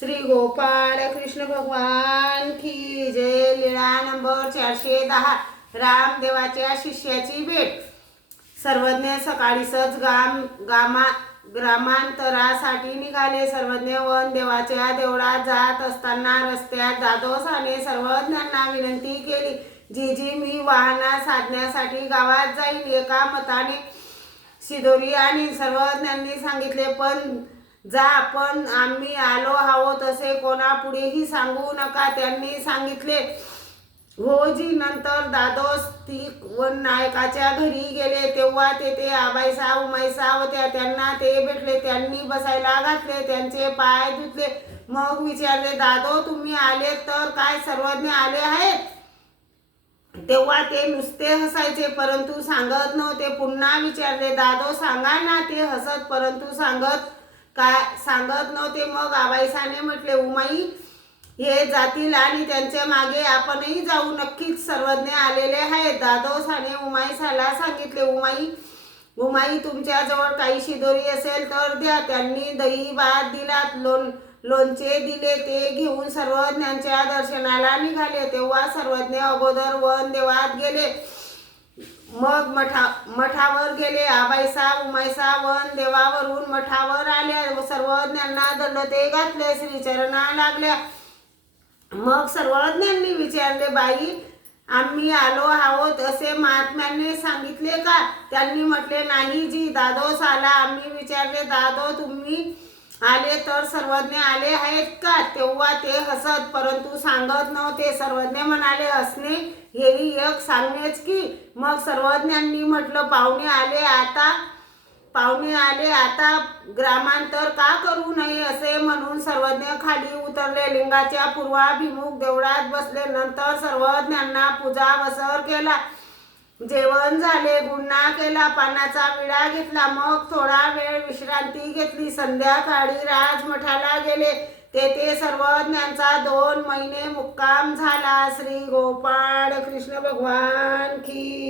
श्री गोपाळ कृष्ण भगवान की जय. लीळा नंबर चारशे दहा. रामदेवाच्या शिष्याची भेट. सर्वज्ञ सकाळीसच गाम गामा ग्रामांतरासाठी निघाले. सर्वज्ञ वन देवाच्या देवळात जात असताना रस्त्यात जाधवसाने सर्वज्ञांना विनंती केली. जी जी मी वाहना साधण्यासाठी गावात जाईल एका मताने शिदोरी आणि सर्वज्ञांनी सांगितले पण जा पण आम्ही आलो आहोत असे कोणापुढेही सांगू नका त्यांनी सांगितले. होजी नंतर दादोस ती नायकाच्या घरी गेले. तेव्हा तेथे आबाईसा उमाईसा होत्या त्यांना ते भेटले. त्यांनी बसायला घातले त्यांचे पाय धुतले. मग विचारले दादो तुम्ही आले तर काय सर्वज्ञ आले आहेत? तेव्हा ते नुसते हसायचे परंतु सांगत नव्हते. पुन्हा विचारले दादो सांगा ना ते हसत परंतु सांगत काय सांगत नव्हते. मग आबाईसाने म्हटले उमाई हे जातील आणि त्यांच्या मागे आपणही जाऊ. नक्कीच सर्वज्ञ आलेले आहेत. दादोसाने उमाईसाला सांगितले उमाई उमाई तुमच्याजवळ काही शिदोरी असेल तर द्या. त्यांनी दही भात दिला लोण लोणचे दिले. ते घेऊन सर्वज्ञांच्या दर्शनाला निघाले. तेव्हा सर्वज्ञ अगोदर वन देवात गेले. मग मठा मठावर गेले. आबाईसा उमाईसा वन देवावरून मठावर आल्या. सर्वज्ञांना सर्वज्ञांना दंडते घातले. श्रीचरणा लागल्या. मग सर्वज्ञांनी विचारले बाई आम्ही आलो आहोत असे महात्म्यांनी सांगितले का? त्यांनी म्हटले नाही जी दादोस आला. आम्ही विचारले दादो तुम्ही आले तर सर्वज्ञ आले आहेत का? तेव्हा ते हसत परंतु सांगत नव्हते. सर्वज्ञ म्हणाले हसणे हेही एक सांगणेच की. मग सर्वज्ञांनी म्हटलं पाहुणे आले आता पाहुणे आले आता ग्रामांतर का करू नये? असे म्हणून सर्वज्ञ खाली उतरले. लिंगाच्या पूर्वाभिमुख देवळात बसले. नंतर सर्वज्ञांना पूजा वसर केला. जेवण झाले गुन्हा केला पानाचा विडा घेतला मग थोडा वेळ विश्रांती घेतली. संध्याकाळी राजमठाला गेले. तेथे सर्वज्ञांचा दोन महिने मुक्काम झाला. श्री गोपाळ कृष्ण भगवान की